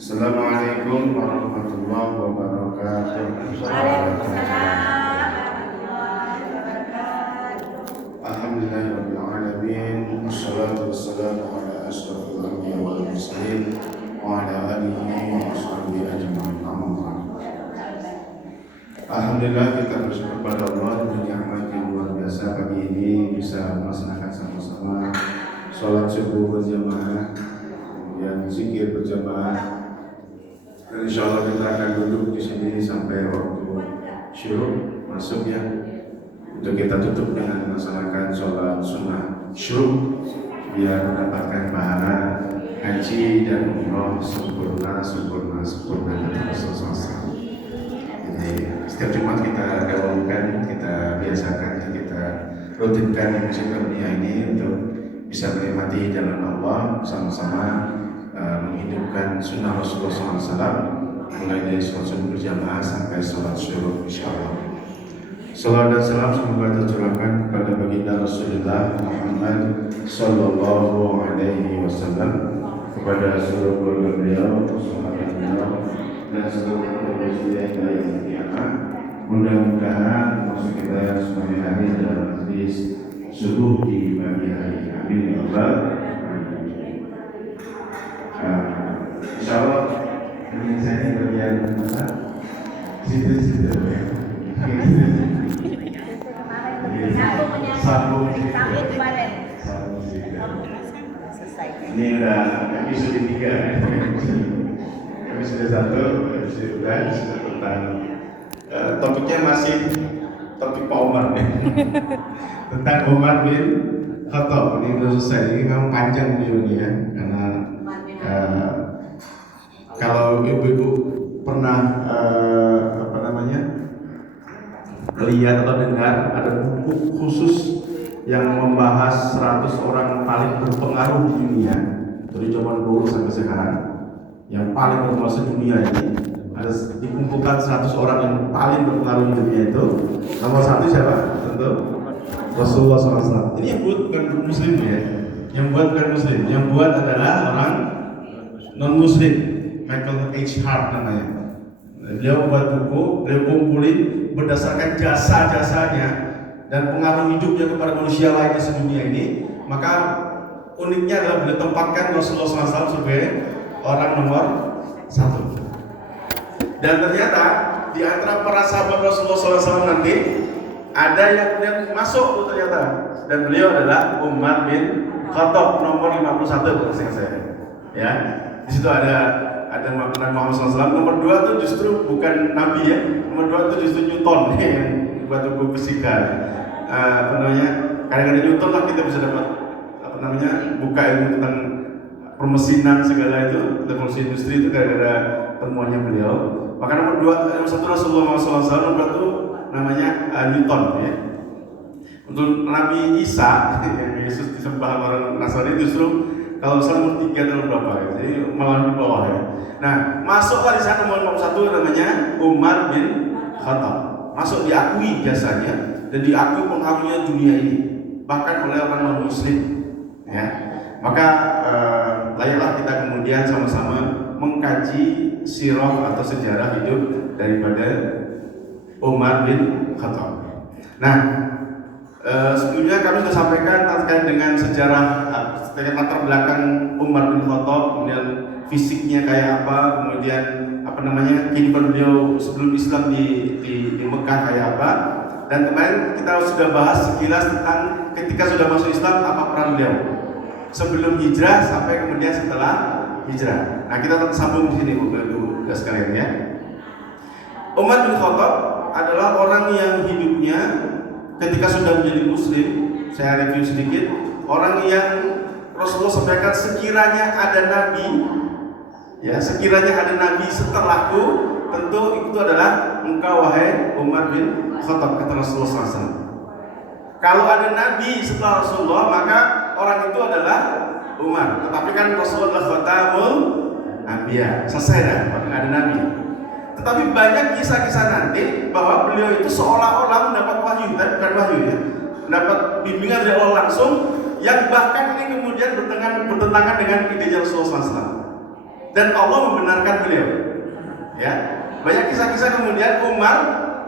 Assalamualaikum warahmatullahi wabarakatuh. Waalaikumsalam warahmatullahi wabarakatuh. Alhamdulillahirabbil alamin. Wassalatu wassalamu ala asyrofil anbiya'i wal mursalin wa ala alihi wa sahbihi ajma'in. Alhamdulillah, kita bersyukur pada Allah dengan nikmat yang luar biasa pagi ini bisa melaksanakan sama-sama sholat subuh berjamaah, kemudian zikir berjamaah. Dan insya Allah kita akan duduk di sini sampai waktu syuruk masuk ya, untuk kita tutup dengan melaksanakan sholat sunnah syuruk biar mendapatkan pahala haji dan umroh sempurna kata Rasulullah SAW. Jadi setiap Jumat kita gaungkan, kita biasakan, kita rutinkan di musim dunia ini untuk bisa menikmati jalan Allah bersama-sama, menghidupkan sunnah Rasulullah SAW mulai dari sholat subuh berjamaah sampai sholat syuruk insyaallah. Salawat dan salam semoga tercurahkan kepada baginda Rasulullah Muhammad Sallallahu Alaihi Wasallam, kepada seluruh keluarga beliau, sahabat beliau, dan seluruh manusia yang lainnya. Mudah-mudahan masuk kita semuanya hari dalam majlis subuh di pagi hari. Amin ya Allah. Insyaallah ini saya bagian masa situ-situ ya. Sambung kemarin. Ini udah episode 3 episode 1, episode 2 sudah tentang topiknya masih topik Pak Umar ya. Tentang Umar bin Khattab. Ini belum selesai, ini memang panjang videonya ya, karena kalau ibu-ibu pernah lihat atau dengar ada buku khusus yang membahas 100 orang paling berpengaruh di dunia dari zaman dulu sampai sekarang, yang paling berpengaruh di dunia ini. Ada dikumpulkan 100 orang yang paling berpengaruh di dunia itu. Nomor 1 siapa? Tentu Rasulullah SAW. Ini yang buat bukan muslim ya, yang buat bukan muslim, yang buat adalah orang non muslim, Michael H. Hart namanya. Beliau buat buku, beliau kumpulin berdasarkan jasa-jasanya dan pengaruh hidupnya kepada manusia lainnya sedunia ini. Maka uniknya adalah beliau tempatkan Rasulullah SAW sebagai orang nomor 1. Dan ternyata di antara para sahabat Rasulullah SAW nanti ada yang kemudian masuk tuh ternyata, dan beliau adalah Umar bin Khattab nomor 51 seingat saya. Ya, di situ ada Nabi Muhammad SAW. Nomor 2 tuh justru bukan Nabi ya. Nomor 2 tuh justru Newton yang buat buku fisika. Kadang-kadang Newton lah kita bisa dapat buka ilmu tentang permesinan segala itu, revolusi industri itu gara-gara temuannya beliau. Maka nomor 1 Rasulullah SAW, nomor 2 itu namanya Newton ya. Untuk Nabi Isa yang Yesus disembah orang Nasrani justru kalau nomor 3 atau berapa ya, jadi malah di bawah ya. Nah, masuklah di sana nomor 1 namanya Umar bin Khattab. Masuk, diakui jasanya dan diakui pengaruhnya dunia ini, bahkan oleh orang non muslim ya. Maka layaklah kita kemudian sama-sama mengkaji sirah atau sejarah hidup daripada Umar bin Khattab. Nah, sebelumnya kami sudah sampaikan terkait dengan sejarah latar belakang Umar bin Khattab, kemudian fisiknya kayak apa, kemudian kehidupan beliau sebelum Islam di Mekah kayak apa. Dan kemarin kita sudah bahas sekilas tentang ketika sudah masuk Islam apa peran beliau sebelum hijrah sampai kemudian setelah hijrah. Nah, kita akan sambung di sini Bu sekalian ya. Umar bin Khattab adalah orang yang hidupnya ketika sudah menjadi muslim, saya review sedikit, orang yang Rasulullah sampaikan sekiranya ada nabi ya, sekiranya ada nabi setelahku, tentu itu adalah engkau wahai Umar bin Khattab, kata Rasulullah SAW. Kalau ada nabi setelah Rasulullah, maka orang itu adalah Umar. Tetapi kan Rasulullah khatamul anbiya, selesai dah, maka ada nabi. Tetapi banyak kisah-kisah nanti bahwa beliau itu seolah-olah mendapat wahyu, tapi bukan wahyu ya, mendapat bimbingan dari Allah langsung, yang bahkan ini kemudian bertentangan dengan idenya Rasulullah SAW. dan Allah membenarkan beliau. Ya, banyak kisah-kisah kemudian Umar,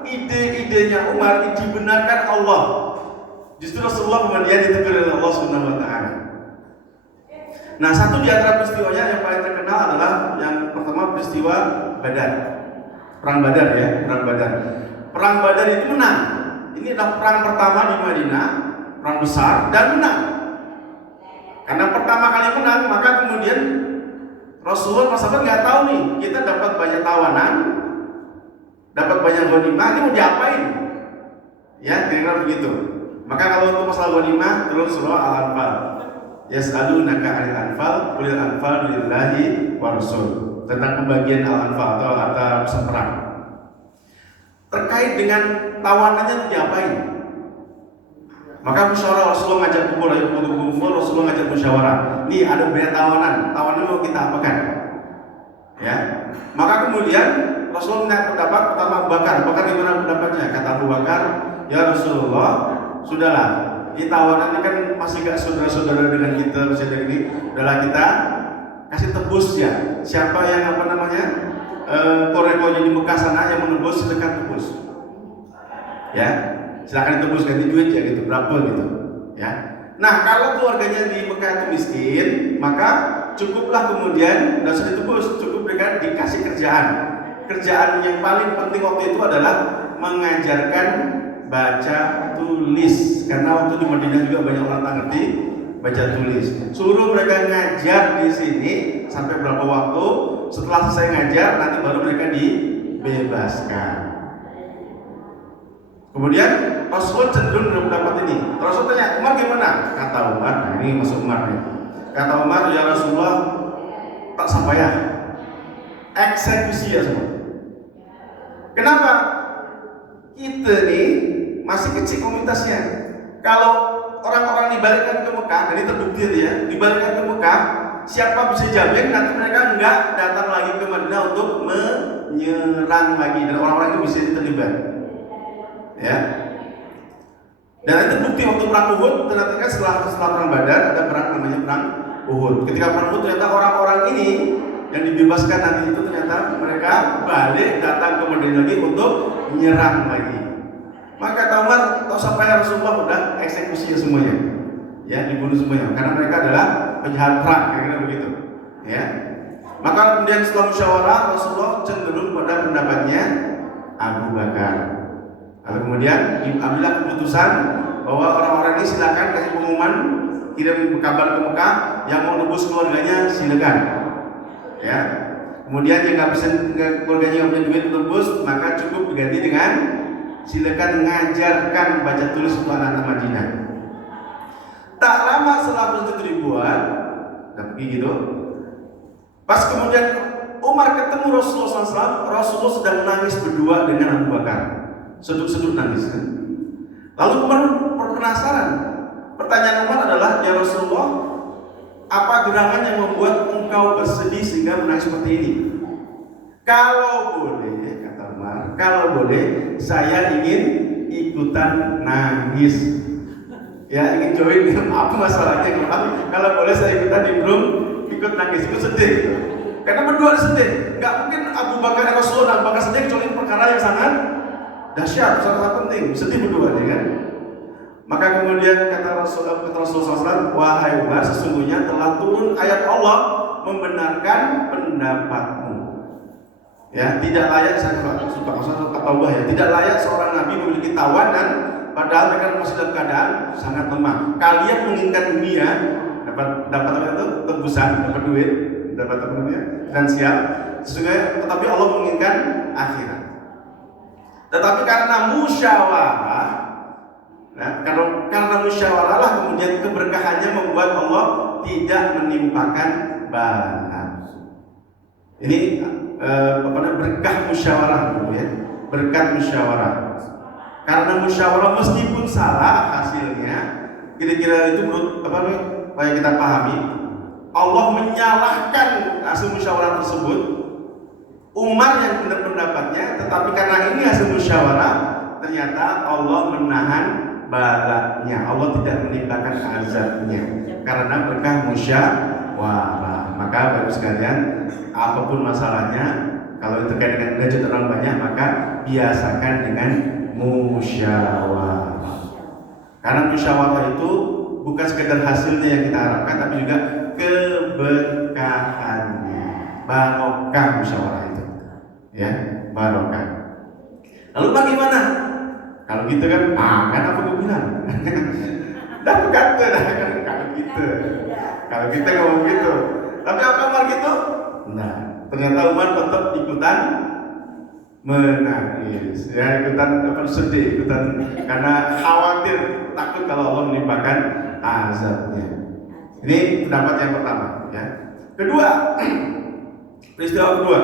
ide-idenya Umar dibenarkan Allah. Justru Rasulullah kemudian ditegur oleh Allah Subhanahu wa taala. Nah, satu di antara peristiwanya yang paling terkenal adalah yang pertama peristiwa Badar. Perang Badar ya, perang Badar. Perang Badar itu menang. Ini adalah perang pertama di Madinah, perang besar dan menang. Karena pertama kali menang, maka kemudian Rasulullah SAW nggak tahu nih, kita dapat banyak tawanan, dapat banyak ghanimah, ini mau diapain? Ya, kira-kira begitu. Maka kalau untuk masalah ghanimah, turun surah Al-Anfal. Yas'alunaka 'anil anfal, qulil anfal lillahi wa rasul. Tentang pembagian Al-Anfal atau harta besar perang. Terkait dengan tawanannya itu diapain? Maka musyawarah Rasulullah ngajak kumpul, Rasulullah ngajak musyawarah. Nih ada banyak tawanan mau kita apakan? Ya. Maka kemudian Rasulullah minta pendapat pertama Abu Bakar gimana pendapatnya? Kata Abu Bakar, ya Rasulullah, sudahlah. Kita tawanan ini kan masih gak saudara-saudara dengan kita, bisa dari ini. Udahlah kita kasih tebus ya. Siapa yang koreko di Mekah sana yang menebus silakan tebus. Ya. Silakan ditebus ganti duit ya gitu, berapa gitu ya. Nah, kalau keluarganya di Mekah itu miskin, maka cukuplah kemudian tidak usah ditebus, cukup mereka dikasih kerjaan yang paling penting waktu itu adalah mengajarkan baca tulis, karena waktu di Madinah juga banyak orang tak ngerti baca tulis. Suruh mereka ngajar di sini sampai berapa waktu, setelah selesai ngajar nanti baru mereka dibebaskan. Kemudian Rasulullah cenderung dalam pendapat ini. Rasul tanya, Umar gimana? Kata Umar, nah ini masuk Umar nih. Kata Umar, ya Rasulullah, tak sampai ya, eksekusi ya semua. Kenapa? Kita nih masih kecil komunitasnya. Kalau orang-orang dibalikkan ke Mekah, dan ini terbukti ya, dibalikkan ke Mekah, siapa bisa jamin nanti mereka enggak datang lagi ke Madinah untuk menyerang lagi, dan orang-orang itu bisa terlibat. Ya. Dan itu terbukti waktu perang Uhud, ternyata kan setelah perang Badar ada perang namanya perang Uhud. Ketika perang Uhud ternyata orang-orang ini yang dibebaskan nanti itu ternyata mereka balik datang ke Madinah lagi untuk menyerang lagi. Maka kata Umar, tak sampai Rasulullah udah eksekusi semuanya, ya dibunuh semuanya, karena mereka adalah penjahat perang, kira-kira begitu. Ya. Maka kemudian setelah musyawarah Rasulullah cenderung pada pendapatnya Abu Bakar. Lalu kemudian diambillah keputusan bahwa orang-orang ini silakan kasih pengumuman, kirim kabar ke Mekah, yang mau nebus keluarganya silakan. Ya. Kemudian yang nggak bisa keluarganya nggak punya duit nebus, maka cukup diganti dengan silakan mengajarkan baca tulis untuk anak-anak Madinah. Tak lama setelah proses itu dibuat, tapi gitu. Pas kemudian Umar ketemu Rasulullah SAW, Rasulullah sedang menangis berdua dengan Abu Bakar. Seduk-seduk nangis kan? Lalu Umar penasaran. Pertanyaan Umar adalah, ya Rasulullah, apa gerangan yang membuat engkau bersedih sehingga menangis seperti ini? Kalau boleh, kata Umar, kalau boleh, saya ingin ikutan nangis. Ya, ingin join, apa masalahnya? Kalau boleh saya ikutan ikut nangis, ikut sedih gitu. Karena berdua sedih. Gak mungkin Abu Bakar dan Rasulullah dan Bakar sedih kecuali perkara yang sangat dahsyat, sangat penting, sedih berdua ya kan. Maka kemudian kata Rasulullah SAW, wahai Umar, sesungguhnya telah turun ayat Allah membenarkan pendapatmu. Ya, tidak layak, saya suka taubah ya, tidak layak seorang nabi memiliki tawanan padahal mereka masih dalam keadaan sangat lemah. Kalian menginginkan dunia, dapat apa itu? Tebusan, dapat duit, dapat apa namanya? Finansial. Sesungguhnya, tetapi Allah menginginkan akhirat. Tetapi karena musyawarah, karena musyawarah lah kemudian keberkahannya membuat Allah tidak menimpakan bala. Ini berkah musyawarah, ya, berkat musyawarah. Karena musyawarah meskipun salah hasilnya, kira-kira itu menurut apa nih? Supaya kita pahami, Allah menyalahkan hasil musyawarah tersebut. Umar yang benar pendapatnya, tetapi karena ini hasil musyawarah, ternyata Allah menahan balanya. Allah tidak menimpakan azabnya karena berkah musyawarah. Maka Bapak sekalian, apapun masalahnya, kalau terkait dengan derajat orang banyak, maka biasakan dengan musyawarah. Karena musyawarah itu bukan sekedar hasilnya yang kita harapkan, tapi juga keberkahannya, barokah musyawarah itu, ya, barokah. Lalu bagaimana? Kalau gitu kan, kan apa gue bilang? Dah berkata, kalau gitu. Kalau kita ngomong gitu, tapi apa Umar gitu? Nah, ternyata Umar tetap ikutan menangis, ya, ikutan sedih, ikutan karena khawatir, takut kalau Allah menimpakan azabnya. Ini pendapat yang pertama, ya. Kedua, peristiwa kedua,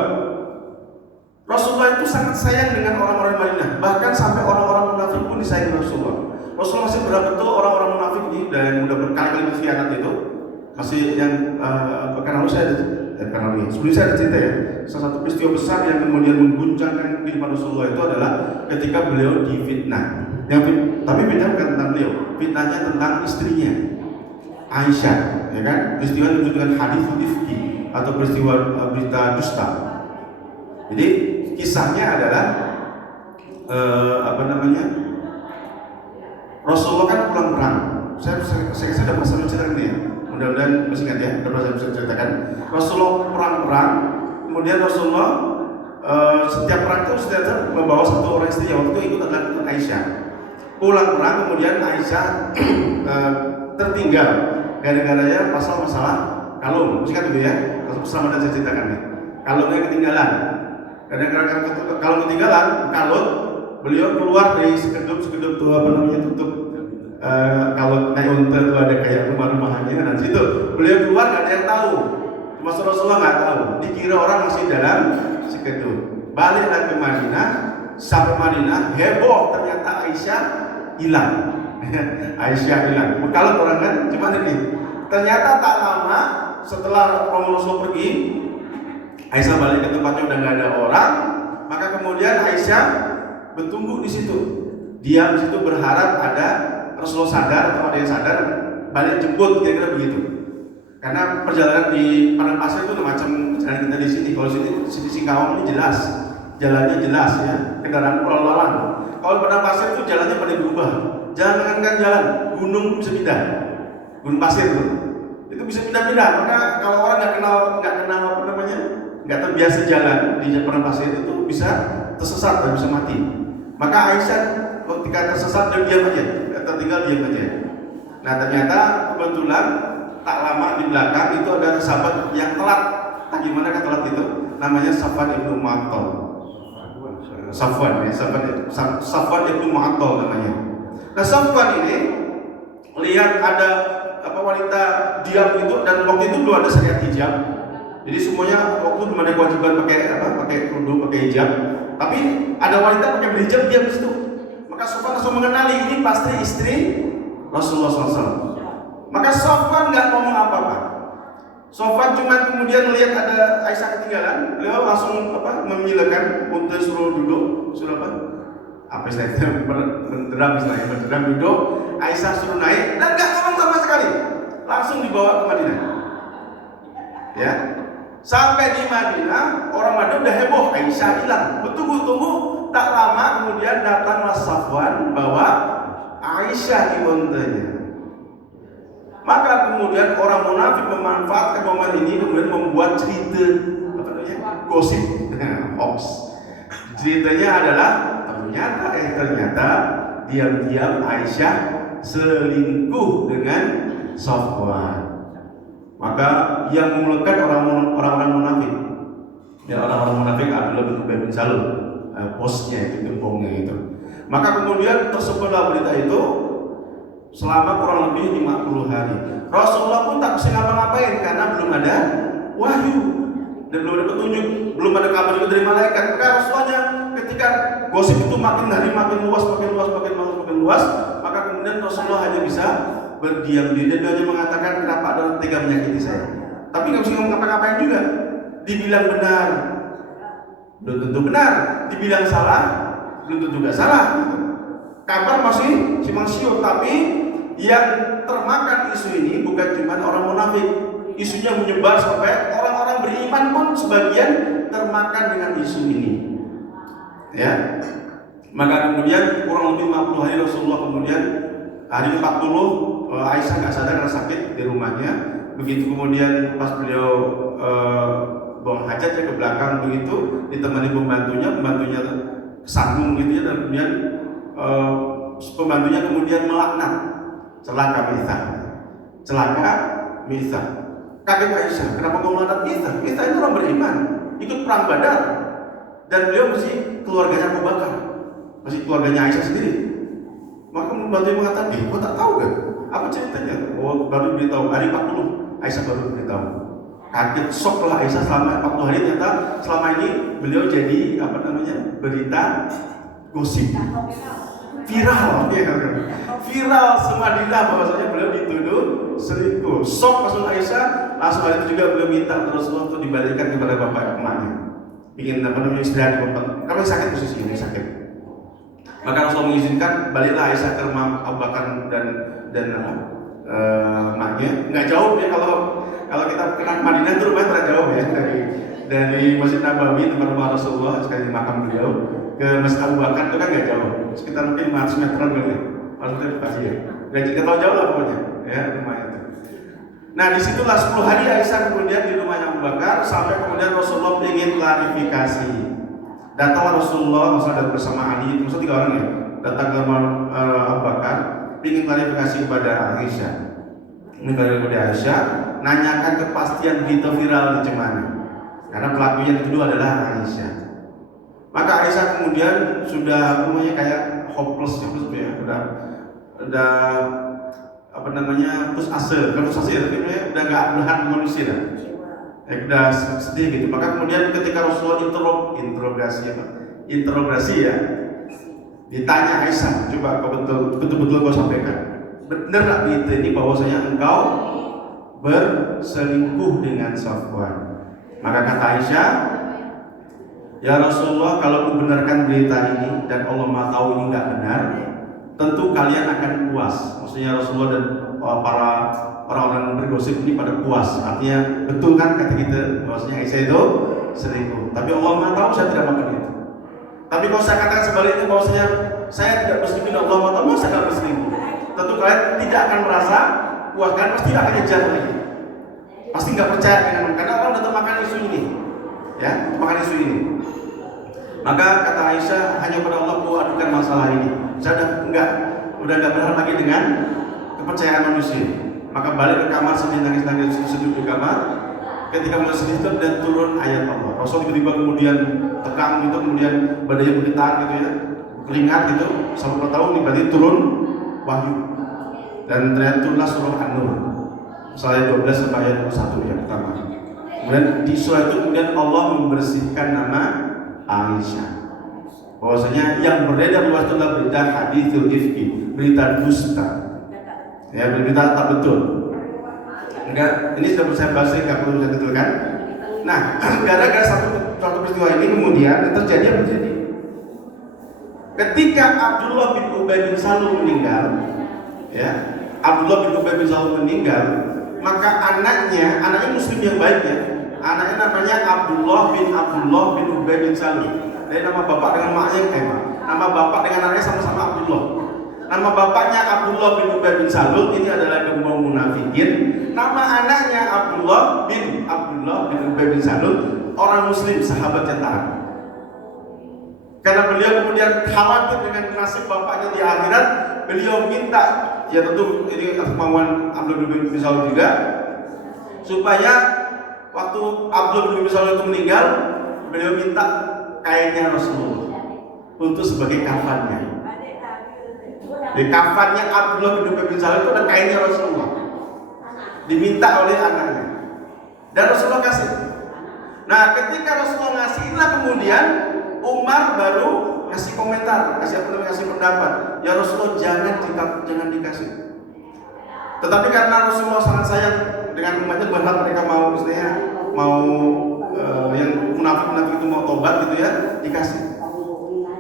Rasulullah itu sangat sayang dengan orang-orang Madinah, bahkan sampai orang-orang munafik pun disayangi Rasulullah. Rasulullah masih berapa betul orang-orang munafik ini dan mudah berkali-kali berkhianat itu masih yang karena sebelum saya ada cerita ya, salah satu peristiwa besar yang kemudian mengguncangkan kehidupan Rasulullah itu adalah ketika beliau difitnah. Tapi fitnah bukan tentang beliau, fitnahnya tentang istrinya Aisyah, ya kan? Peristiwa yang disebut dengan hadis ifki atau peristiwa berita dusta. Jadi kisahnya adalah Rasulullah kan pulang perang. Saya sudah pernah menceritakan ini ya. Mudah-mudahan masih ingat ya, sudah pernah saya ceritakan. Rasulullah perang, kemudian Rasulullah setiap perang itu setiap membawa satu orang istri. Waktu itu ikut adalah Aisyah. Pulang perang, kemudian Aisyah tertinggal gara-garanya masalah kalung. Masih ingat dulu ya, bersama dan saya ceritakan nih. Kalungnya ketinggalan. Kalau ketinggalan, kalung beliau keluar dari sekedup tuh tutup. Kalau naik unta itu ada kayak rumah-rumahannya, dan situ beliau keluar nggak ada yang tahu, cuma Rasulullah nggak tahu, dikira orang masih dalam sekedup. Baliklah ke Madinah, sampai Madinah heboh, ternyata Aisyah hilang. Aisyah hilang. Kalau orang kan cuma ini, ternyata tak lama setelah Rasulullah pergi, Aisyah balik ke tempatnya udah nggak ada orang, maka kemudian Aisyah bertunggu di situ, diam di situ berharap ada Rasulullah sadar atau ada yang sadar balik jemput, kira-kira begitu. Karena perjalanan di padang pasir itu macam perjalanan kita di sini. Kalau sini Singkawang ini jelas, jalannya jelas ya, kendaraan lalu-lalang. Kalau padang pasir itu jalannya pada berubah. Jangan kan jalan, gunung bisa pindah, gunung pasir itu bisa pindah-pindah. Maka kalau orang nggak terbiasa jalan di padang pasir itu bisa tersesat dan bisa mati. Maka Aisyah ketika tersesat dia diam aja, tertinggal diam aja. Nah ternyata kebetulan tak lama di belakang itu ada sahabat yang telat. Nah gimana kan telat itu? Namanya Safwan ibnu Mu'attal. Safwan ibnu Mu'attal namanya. Nah Safwan ini lihat ada wanita diam itu, dan waktu itu belum ada syariat hijab. Jadi semuanya waktu belum ada kewajiban pakai kerudung, pakai hijab. Tapi ada wanita pakai berhijab diam di situ. Maka Safwan langsung mengenali ini pasti istri Rasulullah SAW. Maka Safwan nggak ngomong apa-apa. Safwan cuma kemudian melihat ada Aisyah ketinggalan, beliau langsung memilakan untuk suruh duduk, suruh apa istilahnya, berderam duduk. Aisyah suruh naik dan nggak ngomong sama sekali, langsung dibawa ke Madinah. Ya, sampai di Madinah orang Madinah udah heboh, Aisyah hilang. Bertunggu-tunggu, tak lama kemudian datanglah Safwan bawa Aisyah di untanya. Maka kemudian orang munafik memanfaatkan momen ini kemudian membuat cerita gosip, hoax. Ceritanya adalah ternyata diam-diam Aisyah selingkuh dengan Safwan. Maka yang melekat orang-orang munafik. Ya, orang-orang munafik Abdullah bin Ubay bin Salul, bosnya itu, gembongnya itu. Maka kemudian tersebarlah berita itu selama kurang lebih 50 hari. Rasulullah pun tak bisa ngapa-ngapain karena belum ada wahyu dan belum ada petunjuk, belum ada kabar juga dari malaikat. Maka Rasulullahnya ketika gosip itu makin hari makin luas, maka kemudian Rasulullah hanya bisa berdiam diri dan hanya mengatakan, kenapa ada orang tega menyakiti saya. Tapi nggak bisa ngapa-ngapain juga. Dibilang benar, belum tentu benar. Dibilang salah, belum tentu juga salah. Kabar masih simpang siur, tapi yang termakan isu ini bukan cuma orang munafik, isunya menyebar sampai orang-orang beriman pun sebagian termakan dengan isu ini. Ya. Maka kemudian kurang lebih 50 hari Rasulullah, kemudian hari 40 Aisyah nggak sadar karena sakit di rumahnya. Begitu kemudian pas beliau buang hajat ya ke belakang begitu ditemani pembantunya kesandung gitu ya, dan kemudian pembantunya kemudian melaknat celaka Mithah. Kaget Aisyah, kenapa kau melaknat Mithah? Mithah itu orang beriman, ikut perang Badar, dan beliau masih keluarganya Abu Bakar, masih keluarganya Aisyah sendiri. Maka pembantunya mengatakan, kau tak tahu kan? Apa ceritanya? Oh, baru beritahu hari 40 Aisyah baru beritahu. Kaget, shock lah Aisyah selama 40 hari, ternyata selama ini beliau jadi berita gosip, viral semadinah bahwasanya beliau dituduh selingkuh. Shock langsung Aisyah, langsung hari itu juga beliau minta Rasulullah untuk dibalikan kepada bapak emaknya. Ingin istirahat di tempat. Kalau sakit posisi ini sakit. Maka Rasulullah mengizinkan baliklah Aisyah ke rumah Abu Bakar dan emaknya. Nggak jauh ya, kalau kita kenal Madinah itu rumahnya tidak jauh ya, dari Masjid Nabawi tempat rumah Rasulullah sekali di makam beliau ke Masjid Abu Bakar itu kan nggak jauh, sekitar mungkin 500 meteran kali ya, maksudnya pasti ya, nggak terlalu jauh lah pokoknya ya rumahnya itu. Nah disitulah 10 hari Aisyah kemudian di rumahnya Abu Bakar, sampai kemudian Rasulullah ingin klarifikasi. Datanglah Rasulullah bersama Ali, maksudnya 3 orang ya, datang ke rumah Abu Bakar, ingin klarifikasi kepada Aisyah. Ini kepada Aisyah, nanyakan kepastian berita viral di mana, karena pelakunya yang kedua adalah Aisyah. Maka Aisyah kemudian sudah kayak hopeless ya, udah putus asa, tapi udah nggak berhak manusia lah. Udah sedih gitu. Maka kemudian ketika Rasulullah interogasi ya, ditanya Aisyah, coba kau betul-betul kau sampaikan, benar tak berita ini bahwasanya engkau berselingkuh dengan Safwan? Maka kata Aisyah, ya Rasulullah, kalau ku benarkan berita ini dan Allah Maha tahu ini nggak benar, tentu kalian akan puas. Maksudnya Rasulullah dan para orang-orang yang bergosip ini pada puas. Artinya betul kan kata kita bahwasanya Aisyah itu selingkuh. Tapi Allah Maha tahu saya tidak makan itu. Tapi kalau saya katakan sebaliknya bahwasanya saya tidak berselingkuh, Allah Maha tahu saya akan berselingkuh, tentu kalian tidak akan merasa puas, kan pasti akan ngejar lagi. Pasti nggak percaya dengan, karena orang udah termakan isu ini, ya, termakan isu ini. Maka kata Aisyah, hanya kepada Allah ku adukan masalah ini. Saya udah nggak berharap lagi dengan kepercayaan manusia. Maka balik ke kamar sedih, nangis seduh di kamar. Ketika mulai sedih itu dan turun ayat Allah. Rasul tiba-tiba kemudian tegang gitu, kemudian badannya bergetar gitu ya, keringat gitu. Sampai tahu nih berarti turun wahyu. Dan ternyata turunlah surah An-Nur. Ayat 12 sampai ayat 21 yang pertama. Kemudian di surah itu kemudian Allah membersihkan nama Aisyah. Bahwasanya yang beredar luas itu adalah berita haditsul ifki, berita dusta. Ya, berita tak betul. Enggak, ini sudah saya bahas, enggak perlu saya betulkan. Nah, gara-gara satu peristiwa ini kemudian terjadi apa terjadi? Ketika Abdullah bin Ubay bin Salul meninggal, ya, Abdullah bin Ubay bin Salul meninggal, maka anaknya muslim yang baik ya, anaknya namanya Abdullah bin Ubay bin Salul. Dari nama bapak dengan maknya nama bapak dengan anaknya sama-sama Abdullah. Nama bapaknya Abdullah bin Ubay bin Salul, ini adalah gembong munafikin. Nama anaknya Abdullah bin Ubay bin Salul, orang muslim, sahabat yang taat. Karena beliau kemudian khawatir dengan nasib bapaknya di akhirat, beliau minta, ya tentu ini kemauan Abdullah bin Ubay bin Salul juga, supaya waktu Abdullah bin Ubay bin Salul itu meninggal, beliau minta kainnya Rasulullah untuk sebagai kafannya. Di kafannya Abdullah bin Ubay bin Salul itu ada kainnya Rasulullah, diminta oleh anaknya, dan Rasulullah kasih. Nah, ketika Rasulullah ngasih, inilah kemudian Umar baru ngasih komentar, ngasih pendapat. Ya Rasulullah, jangan dikasih. Tetapi karena Rasulullah sangat sayang dengan umatnya, berharap mereka mau yang munafik itu mau tobat gitu ya, dikasih.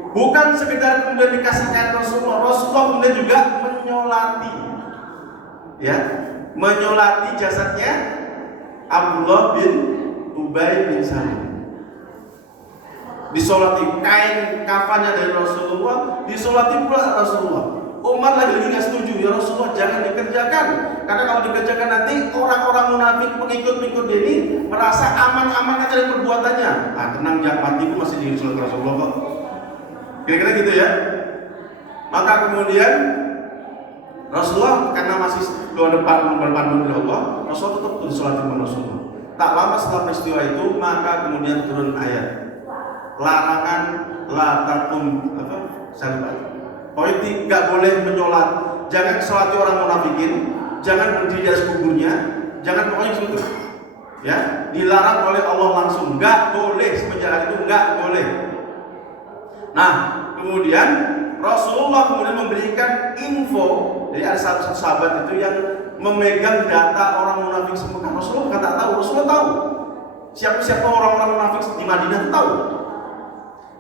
Bukan sekedar kemudian dikasihkan Rasulullah kemudian juga menyolati jasadnya Abdullah bin Ubay bin Salul. Disolati kain kafannya dari Rasulullah, disolati pula Rasulullah. Umar lagi-lagi nggak setuju, ya Rasulullah jangan dikerjakan, karena kalau dikerjakan nanti orang-orang munafik pengikut-pengikut ini merasa aman-aman aja dari perbuatannya. Ah tenang, jangan matiku masih disolat Rasulullah kok. Kira-kira gitu ya. Maka kemudian Rasulullah karena masih berpandu oleh Allah, Rasulullah tetap disolati sama Rasulullah. Tak lama setelah peristiwa itu, maka kemudian turun ayat larangan la takum politik, nggak boleh menyolat, jangan solati orang munafikin, jangan berdiri di atas kuburnya, jangan pokoknya gitu ya, dilarang oleh Allah langsung, nggak boleh, semenjak hari itu nggak boleh. Nah kemudian Rasulullah kemudian memberikan info, jadi ada satu sahabat itu yang memegang data orang munafik semua. Rasulullah nggak tahu, Rasulullah tahu siapa orang-orang munafik di Madinah tahu.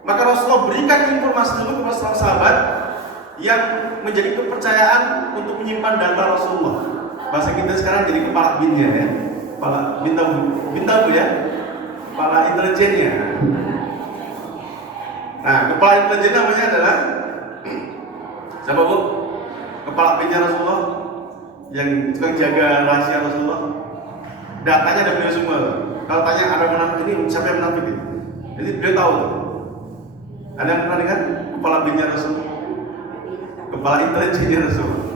Maka Rasulullah berikan informasi dulu kepada sahabat yang menjadi kepercayaan untuk menyimpan data Rasulullah. Bahasa kita sekarang jadi kepala binnya ya, kepala bintang ya, kepala intelijennya. Nah, kepala intelijen namanya adalah siapa bu? Kepala binnya Rasulullah yang tukang jaga rahasia Rasulullah. Datanya ada beliau semua. Kalau tanya ada munafik ini siapa yang munafik ini? Jadi beliau tahu tuh. Ada yang pernah dengar kepala binnya Rasulullah? Kepala intelijennya Rasulullah.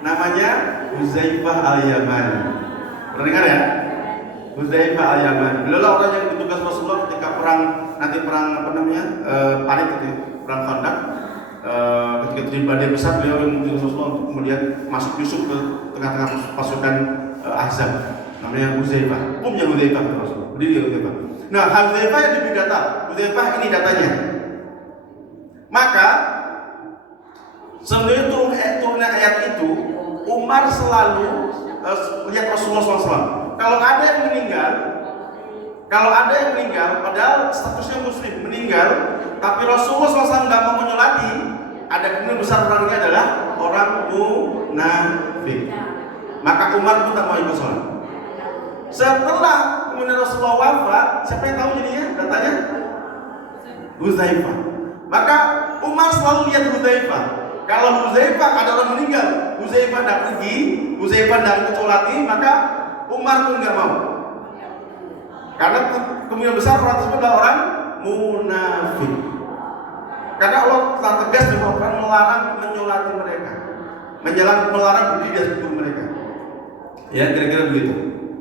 Namanya Huzaifah al-Yamani. Pernah dengar ya? Huzaifah al-Yamani. Beliau lah orang yang ditugas Rasulullah ketika perang panik itu, perang Khandaq. Ketika terjadi badai besar, beliau yang ditugas Rasulullah untuk kemudian masuk Yusuf ke tengah-tengah pasukan Ahzab. Namanya Huzaifah. Umumnya Huzaifah Rasulullah. Berdiri Huzaifah. Nah, Huzaifah yang diberi data. Huzaifah ini datanya. Maka sebenarnya turunnya ayat itu, Umar selalu lihat Rasulullah SAW. Kalau ada yang meninggal, padahal statusnya Muslim meninggal, tapi Rasulullah SAW nggak mau menyolati, ada kemungkinan besar orangnya adalah orang munafik. Maka Umar pun tak mau ikut sholat. Setelah kemudian Rasulullah wafat, siapa yang tahu jadinya datanya? Huzaifah. Maka Umar selalu lihat Huzaifah. Kalau Huzaifah ada orang meninggal, Huzaifah tidak pergi, Huzaifah tidak mencolati, maka Umar pun nggak mau. Karena kemungkinan besar orang tersebut adalah orang munafik. Karena Allah telah tegas di Al-Quran melarang menyolati mereka, melarang berdiri di atas kubur mereka. Ya kira-kira begitu.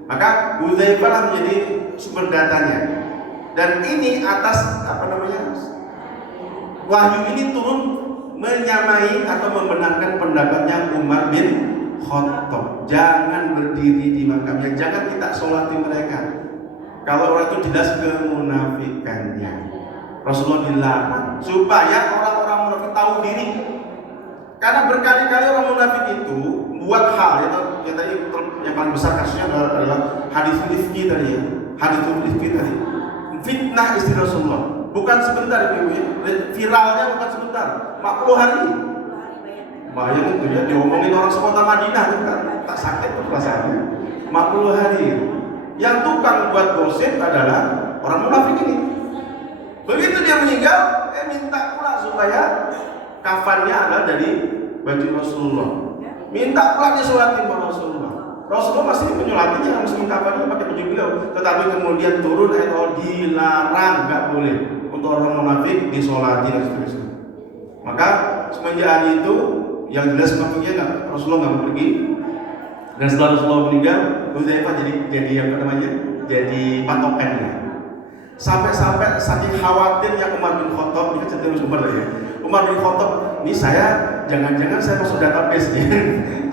Maka Huzaifah lah menjadi sumber datanya. Dan ini atas wahyu ini turun menyamai atau membenarkan pendapatnya Umar bin Khattab. Jangan berdiri di makamnya, jangan kita sholati mereka. Kalau orang itu jelas kemunafikannya, Rasulullah dilarang supaya orang-orang munafik tahu diri. Karena berkali-kali orang munafik itu buat hal yang tadi yang paling besar kasusnya adalah hadis Rifqi tadi ya. Hadis Rifqi tadi fitnah istri Rasulullah. Bukan sebentar ibu ya, viralnya bukan sebentar, 40 hari. Bayang itu ya, diomongin orang sekota Madinah itu kan, tak sakit tuh perasaannya. 40 hari. Yang tukang buat gosip adalah orang munafik ini. Begitu dia meninggal, minta pula supaya kafannya adalah dari baju Rasulullah. Minta pula disolatin sama Rasulullah. Rasulullah masih menyolatinya, masih mengkafannya pakai baju beliau. Tetapi kemudian turun ayat dilarang, nggak boleh untuk orang munafik disolati dan seterusnya. Maka semenjak hari itu yang jelas maksudnya Rasulullah nggak mau pergi. Dan setelah Rasulullah meninggal, Huzaifah jadi patokannya. Sampai saking khawatirnya Umar bin Khattab, ini kan cerita Umar lagi ya. Umar bin Khattab, ini jangan-jangan saya masuk database nih.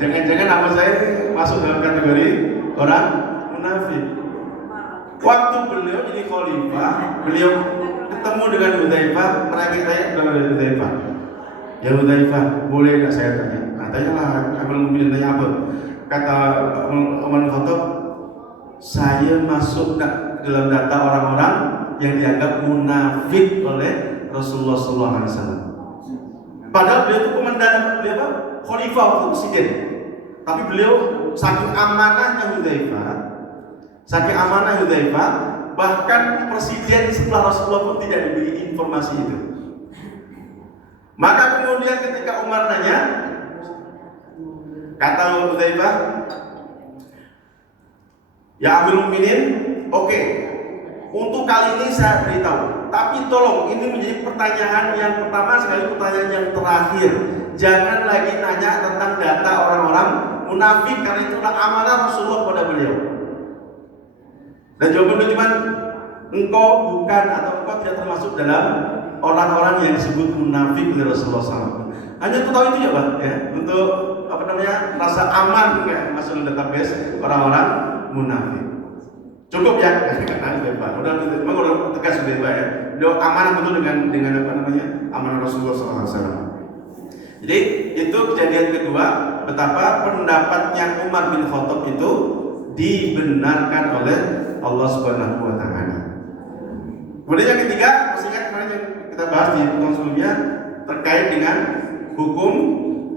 Jangan-jangan nama saya masuk dalam kategori orang munafik. Waktu beliau jadi khalifah, beliau ketemu dengan Huzaifah, mereka tanya kepada Huzaifah, ya Huzaifah, boleh nggak saya tanya? Nah, tanyalah, aku mau tanya apa? Kata Umar bin Khattab, saya masuk dalam data orang-orang yang dianggap munafik oleh Rasulullah SAW. Padahal beliau itu komandan, beliau khalifah waktu presiden. Tapi beliau saking amanahnya Huzaifah, Saking amanah Hudzaifah, bahkan presiden setelah Rasulullah pun tidak diberi informasi itu. Maka kemudian ketika Umar nanya, kata Hudzaifah, ya Amirul Mukminin, oke, untuk kali ini saya beritahu, tapi tolong ini menjadi pertanyaan yang pertama sekali, pertanyaan yang terakhir. Jangan lagi nanya tentang data orang-orang munafik, karena itulah amanah Rasulullah pada beliau. Dan jawabannya cuma, engkau bukan atau engkau tidak termasuk dalam orang-orang yang disebut munafik oleh Rasulullah SAW. Hanya untuk tahu itu ya Pak, ya, untuk rasa aman nggak masuk dalam database orang-orang munafik. Cukup ya, karena Pak, udah tegas sudah Pak ya. Beliau amanah betul dengan amanah Rasulullah SAW. Jadi itu kejadian kedua, betapa pendapatnya Umar bin Khattab itu dibenarkan oleh Allah Subhanahu wa Ta'ala. Kemudian yang ketiga, masih ingat kemarin yang kita bahas di pertemuan sebelumnya terkait dengan hukum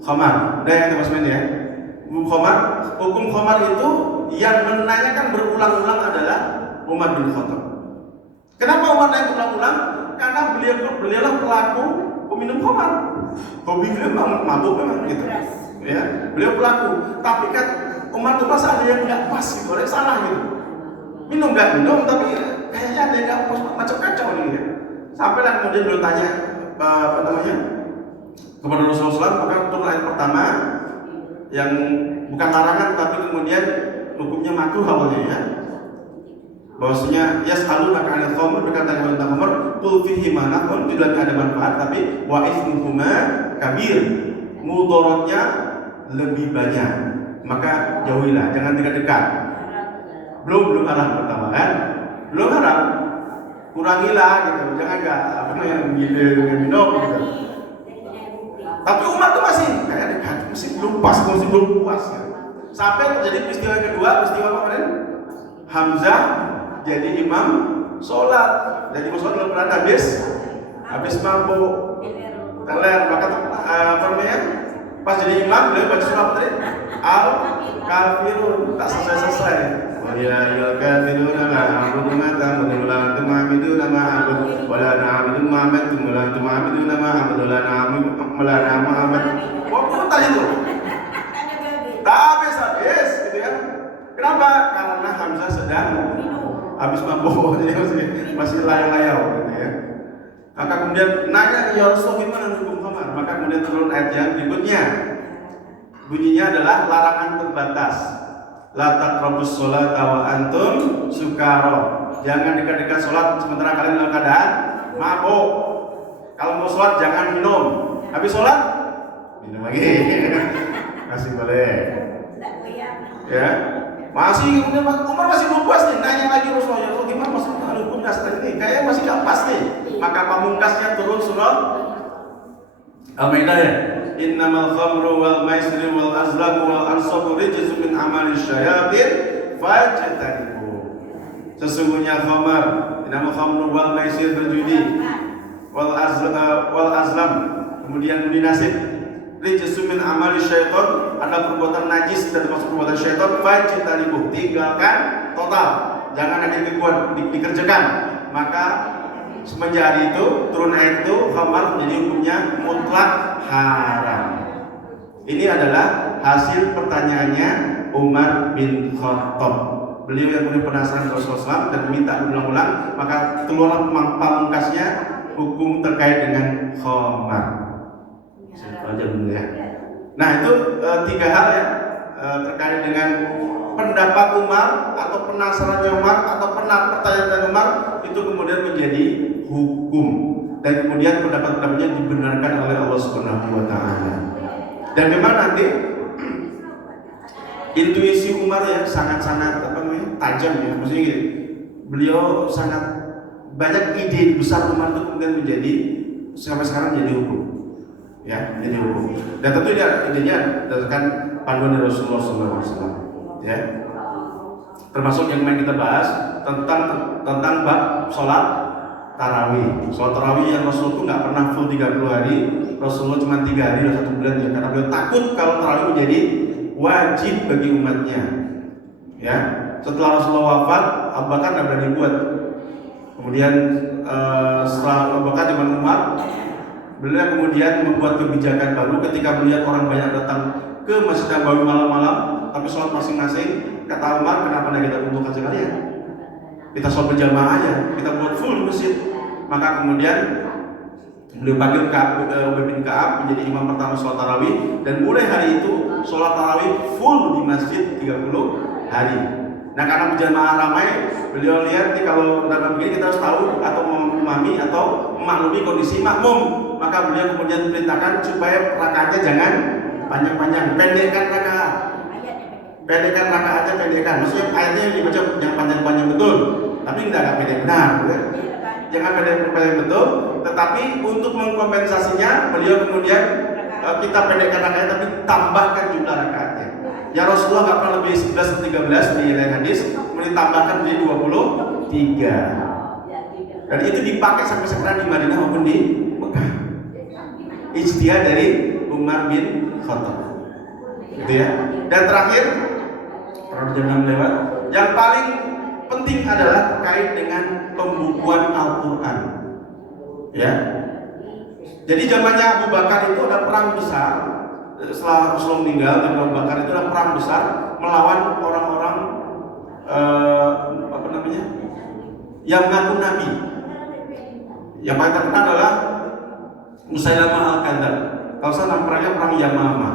khamar. Udah yang kita bahas ya. Hukum khamar itu yang menanyakan berulang-ulang adalah Umar bin Khattab. Kenapa Umar nanya berulang-ulang? Karena beliaulah pelaku peminum khamar. Hobi beliau memang mabuk memang gitu. Ya, beliau pelaku. Tapi kan Umar tuh merasa ada yang nggak pas gitu, ada yang salah gitu. Minum nggak minum, tapi kayaknya ada yang nggak pas, macam kacau nih ya. Sampailah kemudian beliau tanya kepada Rasulullah SAW, maka turun ayat pertama yang bukan larangan, tapi kemudian hukumnya makruh awalnya ya. Bahwasanya yas'alunaka 'anil khamr, berkata tentang khamr, qul fihi ma naqul, tidak ada manfaat, tapi wa itsmuhuma kabir, mudaratnya lebih banyak, maka jauhilah, jangan dekat-dekat. Belum haram pertama kan? Belum haram, kurangilah gitu, jangan minum gitu. Tapi Umar tuh masih kayak dekat, masih belum puas gitu. Sampai terjadi peristiwa kedua, peristiwa kemarin Hamzah jadi imam sholat. Jadi imam sholat belum pernah habis mabuk teler, maka pas jadi imam beliau baca surah tadi al kafirun, tak selesai. Wa ya ayyuhal kafirun la a'budu ma ta'budun wa la antum 'abiduna ma a'budu wa la ana 'abidu ma 'abadtum wa la antum 'abiduna ma a'budu wa la ana 'abidu ma a'badtum. Putar itu. Tak habis gitu ya. Kenapa? Karena Hamzah sedang habis mabuk, jadi masih layau-layau gitu ya. Maka kemudian nanya, ya Rasulullah gimana hukum khamar? Maka kemudian turun ayat yang berikutnya. Bunyinya adalah larangan terbatas. La taqrabus sholata wa antum sukara. Jangan dekat-dekat sholat sementara kalian dalam keadaan mabuk. Kalau mau sholat jangan minum. Habis sholat minum lagi. Masih boleh. Ya. Masih kemudian Umar masih belum puas nih, nanya lagi Rasulullah, gimana maksudnya hukum dasar ini? Kayaknya masih nggak pas nih. Maka pamungkasnya turun surah Al-Maidah ya. Innamal khamru wal maisri wal azlamu wal ansabu rijzun min amali syayatin fajtanibu. Sesungguhnya khamar, innamal khamru wal maisir berjudi, wal azlam, kemudian budi nasib, rijzun min amali syaitan, ada perbuatan najis dan termasuk perbuatan syaitan, fajtanibu, tinggalkan total, jangan ada dikerjakan. Maka semenjak hari itu turun ayat itu, khamar menjadi hukumnya mutlak haram. Ini adalah hasil pertanyaannya Umar bin Khattab. Beliau yang kemudian penasaran Rasulullah SAW dan minta berulang-ulang, maka keluarlah pamungkasnya hukum terkait dengan khamar. Aja dulu ya. Nah itu tiga hal ya terkait dengan pendapat Umar atau penasarannya Umar atau pertanyaan Umar, itu kemudian menjadi hukum dan kemudian pendapat-pendapatnya dibenarkan oleh Allah Subhanahu wa Ta'ala. Dan memang nanti intuisi Umar ya sangat-sangat tajam ya, maksudnya gini, beliau sangat banyak ide besar Umar itu kemudian menjadi sampai sekarang menjadi hukum. Ya, jadi hukum. Dan tentu idenya berdasarkan panduan dari Rasulullah SAW. Ya, termasuk yang main kita bahas tentang bab sholat tarawih. Sholat tarawih yang Rasul itu nggak pernah full 30 hari. Rasulullah cuma 3 hari dan 1 bulan ya, karena beliau takut kalau tarawih menjadi wajib bagi umatnya. Ya, Setelah Rasulullah wafat, Abu Bakar nggak berani buat. Kemudian setelah Abu Bakar zaman Umar, beliau kemudian membuat kebijakan baru ketika melihat orang banyak datang ke Masjid Nabawi malam-malam, tapi sholat masing-masing. Kata Umar, kenapa tidak kita kumpulkan sekalian? Kita sholat berjamaah aja, kita buat full masjid. Maka kemudian beliau panggil Ubay bin Ka'ab menjadi imam pertama sholat tarawih, dan mulai hari itu sholat tarawih full di masjid 30 hari. Nah, karena berjamaah ramai, beliau lihat nih kalau dalam begini kita harus tahu atau memahami atau memaklumi kondisi makmum. Maka beliau kemudian perintahkan supaya rakaatnya jangan panjang-panjang, pendekkan rakaat. Pendekkan rakaatnya, pendekkan. Maksudnya ayatnya yang dibaca yang panjang-panjang betul, tapi tidak pendek benar. Ya. Jangan pendek betul, tetapi untuk mengkompensasinya beliau kemudian kita pendekkan rakaatnya tapi tambahkan jumlah rakaatnya. Ya Rasulullah nggak pernah lebih 11 atau 13 di lain hadis, kemudian tambahkan menjadi 23. Dan itu dipakai sampai sekarang di Madinah maupun di Mekah. Ijtihad dari Umar bin Khattab. Gitu ya. Dan terakhir, kalau jam 6 lewat, yang paling penting adalah terkait dengan pembukuan Al-Quran. Ya. Jadi zamannya Abu Bakar itu ada perang besar. Setelah Rasulullah meninggal, dan Abu Bakar itu ada perang besar melawan orang-orang yang mengaku nabi. Yang paling terkenal adalah Musailamah Al-Kadzdzab. Kalau saya nama perangnya perang Yamamah.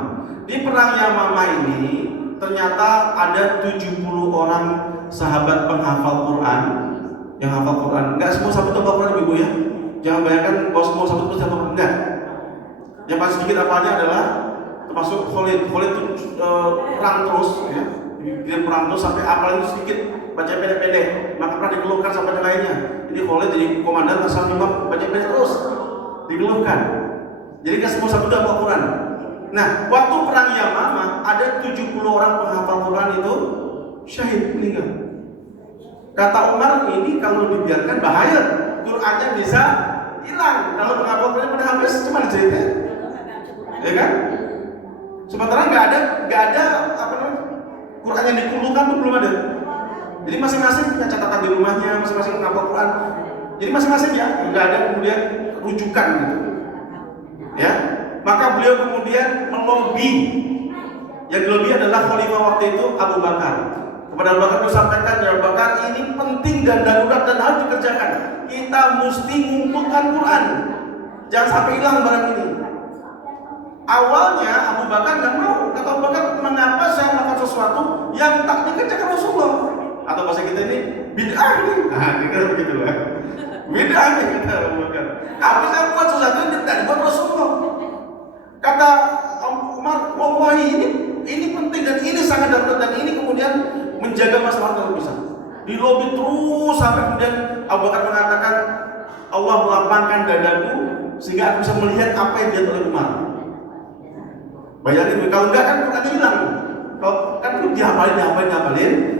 Di perang Yamamah ini ternyata ada 70 orang sahabat penghafal Quran yang hafal Quran. Enggak semua sahabat hafal Quran, Ibu ya. Jangan bayangkan bahwa semua sahabat itu hafal Quran. Enggak. Yang paling sedikit hafalnya adalah termasuk Khalid itu perang terus ya. Dia perang terus sampai hafal itu sedikit, baca pendek-pendek. Maka pernah dikeluhkan sampai yang lainnya. Ini Khalid jadi komandan asal imam baca pendek terus. Dikeluhkan. Jadi kan semua sahabat hafal Quran. Nah, waktu perang Yamamah ada 70 orang penghafal Quran itu syahid, meninggal. Kata Umar, ini kalau dibiarkan bahaya, Qurannya bisa hilang. Kalau penghafal Quran pada habis, cuma ceritanya, ya kan? Sementara nggak ada apa namanya Quran yang dikumpulkan pun belum ada. Jadi masing-masing punya catatan di rumahnya, masing-masing menghafal Quran. Jadi masing-masing ya, nggak ada kemudian rujukan gitu. Ya, maka beliau kemudian melobi. Yang lebih adalah khalifah waktu itu Abu Bakar. Kepada Abu Bakar disampaikan, ya Abu Bakar, ini penting dan darurat dan harus dikerjakan. Kita mesti mengumpulkan Quran. Jangan sampai hilang barang ini. Awalnya Abu Bakar nggak mau. Kata Abu Bakar, mengapa saya melakukan sesuatu yang tak dikerjakan Rasulullah? Atau bahasa kita ini bid'ah nih. Nah, kira begitu lah. Bid'ah nih kata Abu Bakar. Apa saya buat sesuatu yang tidak dibuat Rasulullah? Kata Umar, wallahi ini penting dan ini sangat darurat dan ini kemudian menjaga masalah terbesar. Dilobi terus sampai kemudian Abu Bakar mengatakan, Allah melapangkan dadaku sehingga aku bisa melihat apa yang dia oleh Umar. Bayangin, kalau enggak kan Quran hilang. Kalau kan itu dihafalin,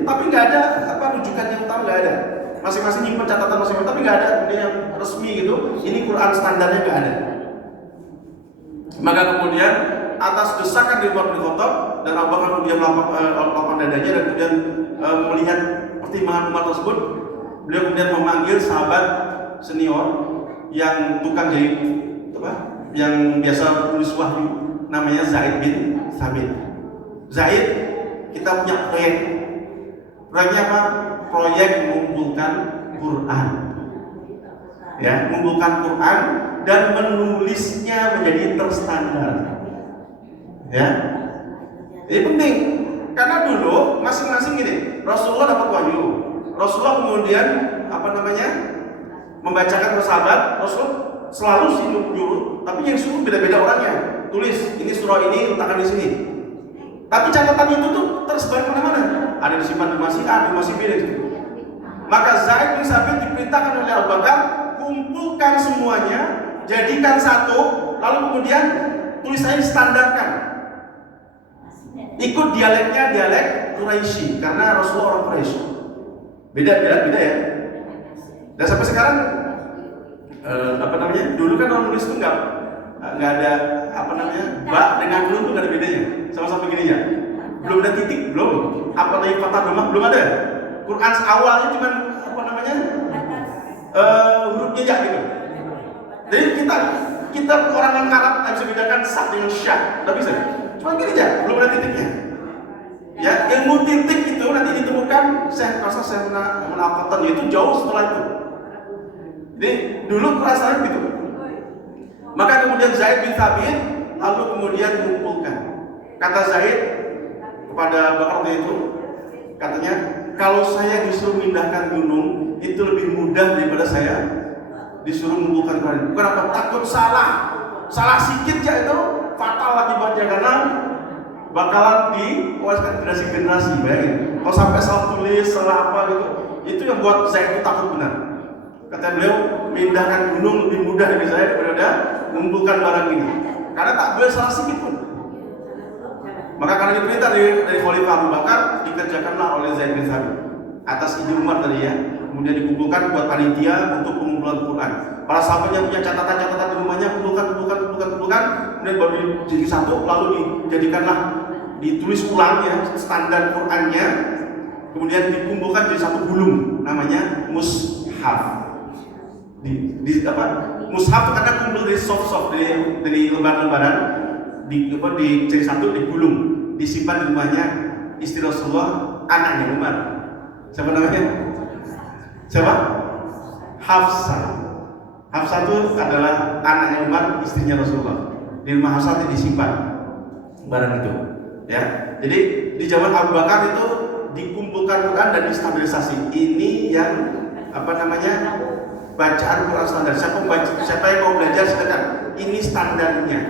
tapi nggak ada rujukan yang utama, nggak ada. Masing-masing nyimpen catatan masing-masing, tapi nggak ada kemudian yang resmi gitu. Ini Quran standarnya nggak ada. Maka kemudian atas desakan dari Umar bin Khattab dan Abu Bakar kemudian melapangkan dadanya dan kemudian melihat pertimbangan Umar tersebut, beliau kemudian memanggil sahabat senior yang tukang jahit, yang biasa tulis wahyu, namanya Zaid bin Thabit. Zaid, kita punya proyek. Proyeknya apa? Proyek mengumpulkan Quran. Ya, mengumpulkan Quran dan menulisnya menjadi terstandar. Ya, ini penting karena dulu masing-masing gini, Rasulullah dapat wahyu, Rasulullah kemudian membacakan ke sahabat, Rasul selalu nyuruh, tapi yang suruh beda-beda orangnya. Tulis ini surah ini, letakkan di sini. Tapi catatan itu tuh tersebar kemana-mana. Ada disimpan di masjid A, di masjid B gitu. Maka Zaid bin Thabit diperintahkan oleh Abu Bakar, kumpulkan semuanya, jadikan satu, lalu kemudian tulisannya standarkan. Ikut dialeknya dialek Quraisy karena Rasulullah orang Quraisy. Beda ya. Dan sampai sekarang dulu kan orang nulis itu nggak ada ba dengan lu tuh nggak ada bedanya, sama-sama begini ya. Belum ada titik, belum. Apa tadi patah belum ada. Quran awalnya cuma apa namanya hurufnya ya gitu. Jadi kita orang Arab tak bisa bedakan sad dengan syad, tak bisa. Cuma gini aja, belum ada titiknya. Ya, ilmu titik itu nanti ditemukan saya menafsirkan yaitu jauh setelah itu. Jadi dulu perasaan gitu. Maka kemudian Zaid bin Thabit lalu kemudian mengumpulkan. Kata Zaid kepada Bakar itu, katanya, kalau saya disuruh memindahkan gunung itu lebih mudah daripada saya disuruh mengumpulkan Quran. Kenapa? Takut salah sedikit ya itu fatal akibatnya, karena bakalan diwariskan generasi-generasi. Bayangin, kalau sampai salah tulis, salah apa gitu, itu yang buat Zaid itu takut benar. Kata beliau, memindahkan gunung lebih mudah dari saya daripada mengumpulkan barang ini, karena tak boleh salah sedikit pun. Maka karena diperintah dari Khalifah Abu Bakar, dikerjakanlah oleh Zaid bin Thabit atas ide Umar tadi ya. Kemudian dikumpulkan buat panitia untuk pengumpulan Quran. Para sahabat yang punya catatan-catatan di rumahnya kumpulkan, kemudian baru jadi satu, lalu dijadikanlah ditulis ulang ya standar Qurannya, kemudian dikumpulkan jadi satu gulung, namanya mushaf. Mushaf itu karena kumpul dari soft dari lembar-lembaran jadi satu digulung, disimpan di rumahnya istri Rasulullah, anaknya Umar. Siapa namanya? Siapa? Hafsah. Hafsah itu adalah anaknya Umar, istrinya Rasulullah. Di rumah Hafsah itu disimpan barang itu. Ya, jadi di zaman Abu Bakar itu dikumpulkan Quran dan distabilisasi. Ini yang bacaan Quran standar. Siapa yang mau belajar silakan. Ini standarnya.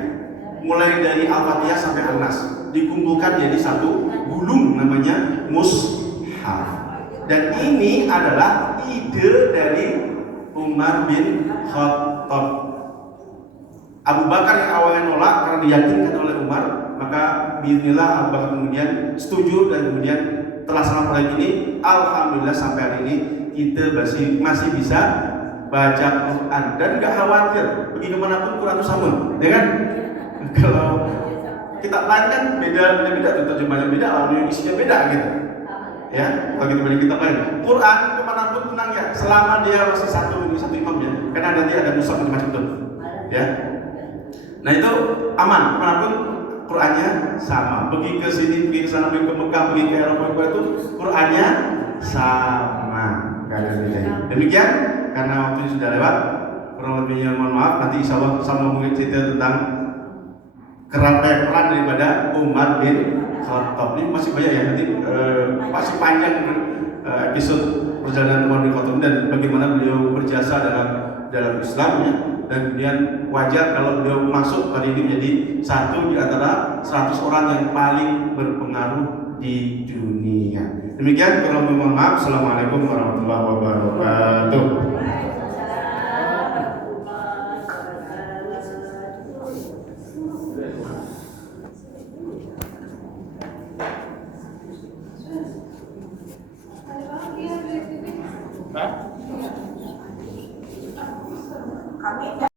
Mulai dari Al-Fatihah sampai An-Nas dikumpulkan jadi satu gulung, namanya mushaf. Dan ini adalah ide dari Umar bin Khattab. Abu Bakar yang awalnya nolak karena diyakinkan oleh Umar, maka bismillah Abu Bakar kemudian setuju, dan kemudian terlaksana proyek ini. Alhamdulillah sampai hari ini kita masih bisa baca Quran dan gak khawatir. Pergi kemanapun Quran itu sama, ya kan? Kalau kita lain kan beda, terjemahnya beda, lalu isinya beda gitu. Ya, kalau kita banding kita lain. Quran kemanapun tenang ya, selama dia masih satu imam ya. Karena nanti ada mushaf macam-macam tuh. Ya. Nah itu aman, kemanapun Qurannya sama. Pergi ke sini, pergi ke sana, pergi ke Mekah, pergi ke Eropa itu Qurannya sama. Gak ada bedanya. Demikian, karena waktunya sudah lewat. Kurang lebihnya mohon maaf. Nanti insya Allah saya mau cerita tentang peran daripada Umar bin Khattab. Ini masih banyak ya, nanti masih panjang episode perjalanan Umar bin Khattab dan bagaimana beliau berjasa dalam Islam ya. Dan kemudian wajar kalau beliau masuk kali ini menjadi satu di antara 100 orang yang paling berpengaruh di dunia. Demikian, kurang lebih mohon maaf. Assalamualaikum warahmatullahi wabarakatuh. Kami